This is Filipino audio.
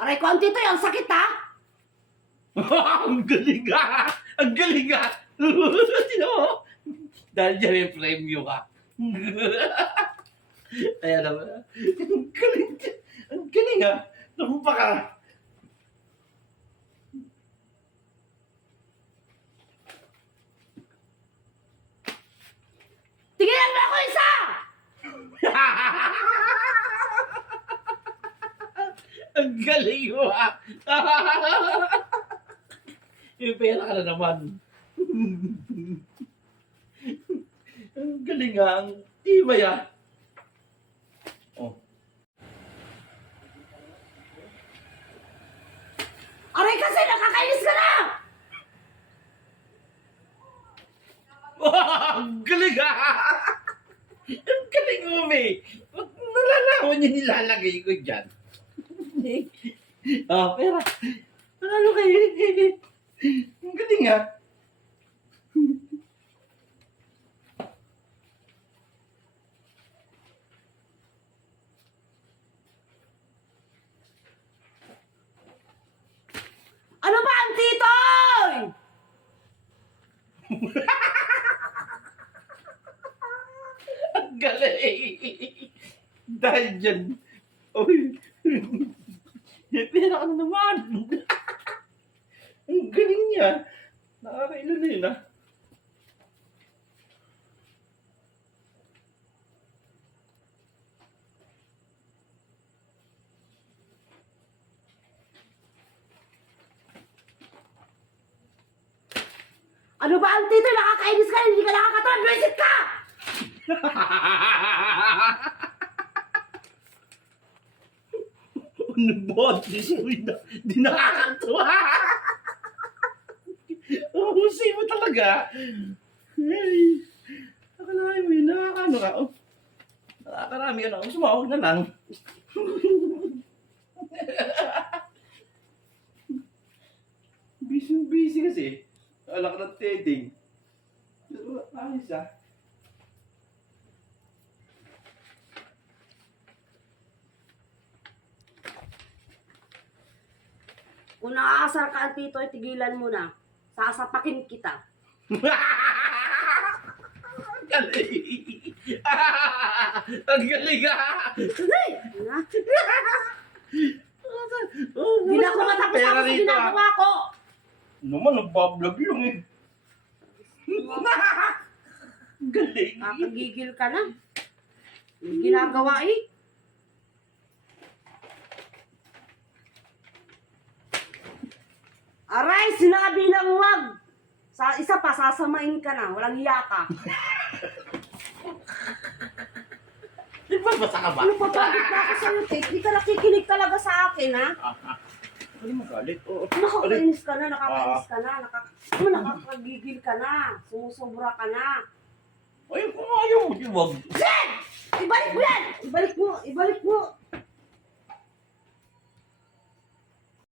Aray ko, ang titoy, ang sakit ha? Ang galing ka! Ang galing ka! Sino mo? Dahil dyan may premyo ka. Ayan naman. Ang galing. Ang galing ha. Namumpa ka. Tigilan mo ako isa! Ang galing mo ha. May pera ka na naman. Ang galing ha. Ang tibay ha. Oh. Aray kasi, nakakainis ka na! Ang galing ha. Ang galing mo, May. Nalalaman yung nilalagay ko dyan. Oh, pera. Ano kayo? Ang galing ha. Ano ba ang titoy? Ang galing. Dahil dyan. Uy. May pera ka na naman. Ang galing niya. Nakakailan na yun ha. Ano ba ang titoy? Nakakainis ka, hindi ka nakakatuwa. Visit ka! Ano ba? Di nakakatuwa. Husay mo talaga. Ay. Nakalain mo yun. Nakakano ka. Oh. Nakakarami ka na. Gusto mo, huwag na lang. Busy kasi. Alak ng trading. Ayos ah. Kung nakaasar ka ang titoy, tigilan mo na. Sasapakin kita. Galing. Ang galing ah. Hey! Na? Oh, Hindi na ako matapos pera ako sa rito, ah. ginagawa ko. Naman, nagbablog lang eh. Galing. Kakagigil ka na. May ginagawa eh. Aray, sinabi ng wag. Sa isa pa, sasamain ka na. Walang hiya ka. Nagbabasa ka ba? Ano pa bakit na ako sa'yo, Tek? Di ka nakikinig talaga sa akin, ha? Ano magalit? Oo. Nakakainis ka na, nakakainis ka na, nakakagigil ka na, sumusobra ka na. Ay, kung ayaw mo, di wag. Zen! Ibalik mo yan! Ibalik mo!